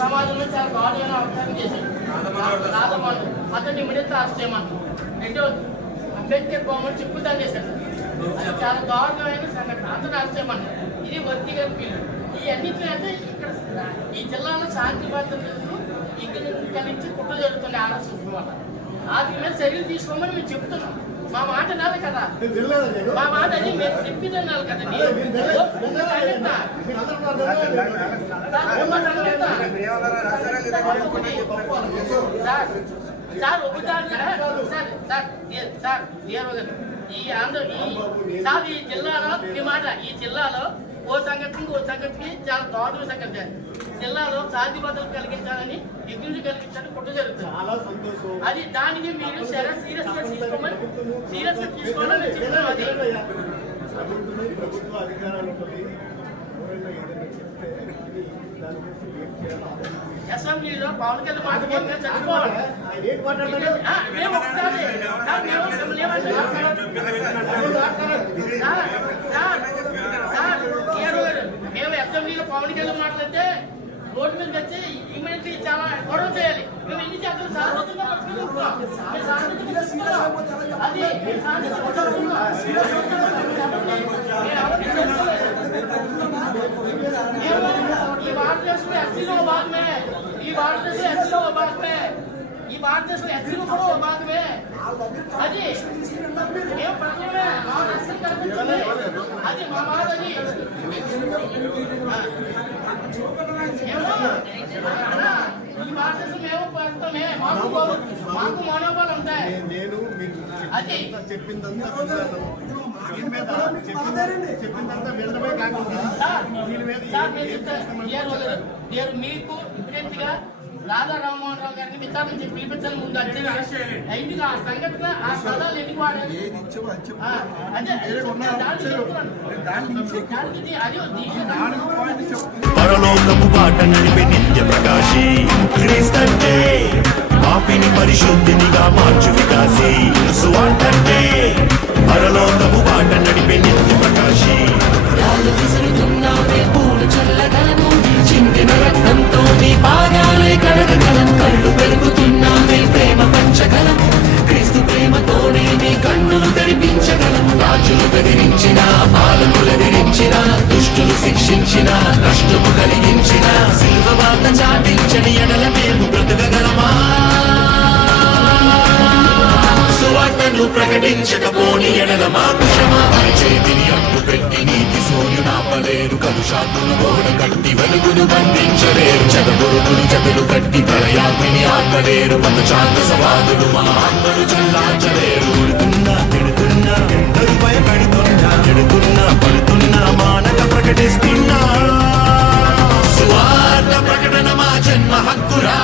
సమాజంలో చాలా దారుణమైన అవకాశం చేశాడు. అతన్ని ఇమీడియట్ అరెస్ట్ చేయమని. రెండవది అంబేద్కర్ బొమ్మను చిక్కుతాను చేశాడు. అది చాలా దారుణమైన సంఘటన. అతను అరెస్ట్ చేయమని. ఇది వర్తి గారి ఫీల్డ్. ఈ అన్నింటినీ అంటే ఇక్కడ ఈ జిల్లాలో శాంతి భద్రతలు ఇక్కడ నుంచి కుట్ర జరుగుతుంది ఆర్ఎస్ఎస్ వల్ల. వాటి మీద చర్యలు తీసుకోమని మేము చెప్తున్నాం. మా మాట నాది కదా, మా మాట అది మేము చెప్పిందన్నారు కదా. సార్ ఒప్పుతారు సార్ ఈ జిల్లాలో ఈ మాట ఈ జిల్లాలో ఓ సంఘటనకి చాలా దారుణ సంఘటన. జిల్లాలో శాంతి భద్రతలు కలిగించాలని ఎగ్జిక్యూటివ్ కలిగించాలని కుట్ర జరుగుతుంది. అది దానికి మీరు సీరియస్ గా తీసుకోవాలని చెప్తున్నాం. అది అసెంబ్లీలో పవన్ కళ్యాణ్ మాట చదువుకోవాలి. మేము అసెంబ్లీలో పవన్ కళ్యాణ్ మాట్లాడితే రోడ్డు మీద వచ్చి ఇమీడియట్లీ చాలా గొడవ చేయాలి. మేము ఎన్ని చేస్తాం సార్వత్రికంగా అది ఈ భారతదేశంలో ఎస్సీలో భాగమే, ఈ భారతదేశం ఎస్సీలో భాగమే, ఈ భారతదేశంలో ఎస్సీలో కూడా భాగమే. అది ఏం ప్రజలమే అది మా బాధ. అది ఈ భారతదేశం మేము పడతామే, మాకు మనోబలం ఉంటాయి. అది మీకు ఇమీడియట్ గా రాధా రామ్మోహన్ రావు గారిని విచారణ పిలిపించాలని ఉంది. ఎందుకు ఆ సంఘటన ఆ పదాలు ఎందుకు వాడారు? పరలోకపు బాట నడిపే నిత్య ప్రకాశి క్రీస్తంటే పాపిని పరిశుద్ధినిగా మార్చు వికాసి సువార్తంటే పరలోకపు బాట నడిపే నిత్య ప్రకాశి. రాళ్ళు విసురుతున్నావే పూలు చల్లగాను చిందిన రక్తంతో నీ పాదాలే కడగగలం. కళ్ళు పెరుగుతున్నావే ప్రేమ పంచగలం. క్రీస్తు ప్రేమతోనే నీ కన్నులు తెరిపించగలం. రాజులు బెదిరించిన పాలకులు ఎదిరించిన దుష్టులు శిక్షించిన నష్టము కలిగించిన శిల్వ వార్త చాటించని ఎడల మేము బ్రతకగలమా? సువార్తను ప్రకటించకపోని ఎడల మాకు శ్రమ. చేతిని అడ్డు పెట్టి నీతి సూర్యునాపలేరు. కలుషాత్తులు గోడ కట్టి వెలుగును బంధించలేరు. జగబొరుగులు జగలు కట్టి ప్రళయాగ్ని ఆపలేరు. మత ఛాందసవాదులు మా ఆత్మను చల్లార్చలేరు. తిడుతున్నా ఎందరు భయపెడుతున్నా ఎడుతున్నా పడుతున్నా మానక ప్రకటిస్తున్నా. సువార్త ప్రకటన మా జన్మ హక్కురా.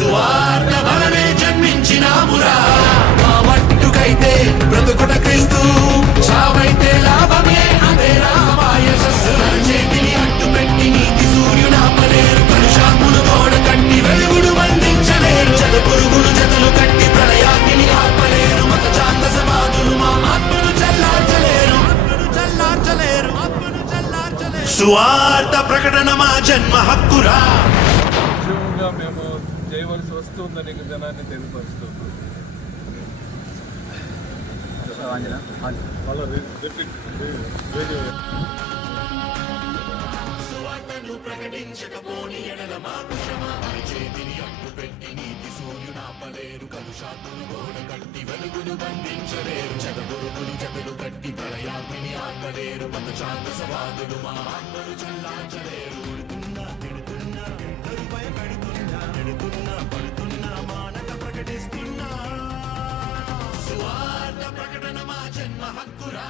సువార్త వలనే జన్మించినామురా. మా మట్టుకైతే బ్రతుకుట క్రీస్తు, చావైతే లాభమే అదే రామాయసస్సు. చేతిని అడ్డు పెట్టి నీతి సూర్యునాపలేరు. కలుషాత్ములు గోడ కట్టి వెలుగును బంధించలేరు. జగపురుగులు జతలు కట్టి ప్రళయాగ్ని ఆపలేరు. మత ఛాందసవాదులు మా ఆత్మను చల్లార్చలేరు. సువార్త ప్రకటన మా జన్మ హక్కురా. మేము చేయవలసి వస్తుందని జనాన్ని తెలియపరుస్తుంది. సువార్తను ప్రకటించకపోని ఎడల మాకు శ్రమ. చేతిని అడ్డు పెట్టి నీతి సూర్యునాపలేరు. కలుషాత్తులు గోడ కట్టి వెలుగును బంధించలేరు. జగబొరుగులు జగలు కట్టి ప్రళయాగ్ని ఆపలేరు. మత ఛాందసవాదులు మా ఆత్మను చల్లార్చలేరు. తిడుతున్నా ఎందరు భయపెడుతున్నా ఎడుతున్నా పడుతున్నా మానక ప్రకటిస్తున్నా. సువార్త ప్రకటన మా జన్మ హక్కురా.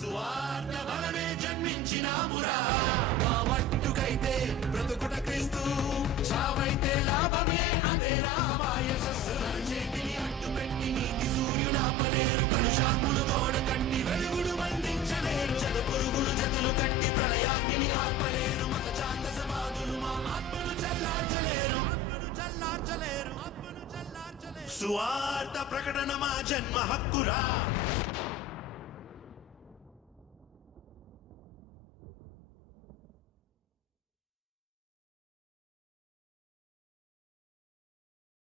సువార్త వలనే జన్మించినామురా. మా మట్టుకైతే బ్రతుకుట క్రీస్తు, చావైతే లాభమే అదే రామాయసస్సు. చేతిని అడ్డు పెట్టి నీతి సూర్యునాపలేరు. కలుషాత్ములు గోడ కట్టి వెలుగును బంధించలేరు. జగపురుగులు జతలు కట్టి ప్రళయాగ్ని ఆపలేరు. మత ఛాందసవాదులు మా ఆత్మను చల్లార్చలేరు. సువార్త ప్రకటన మా జన్మ హక్కురా.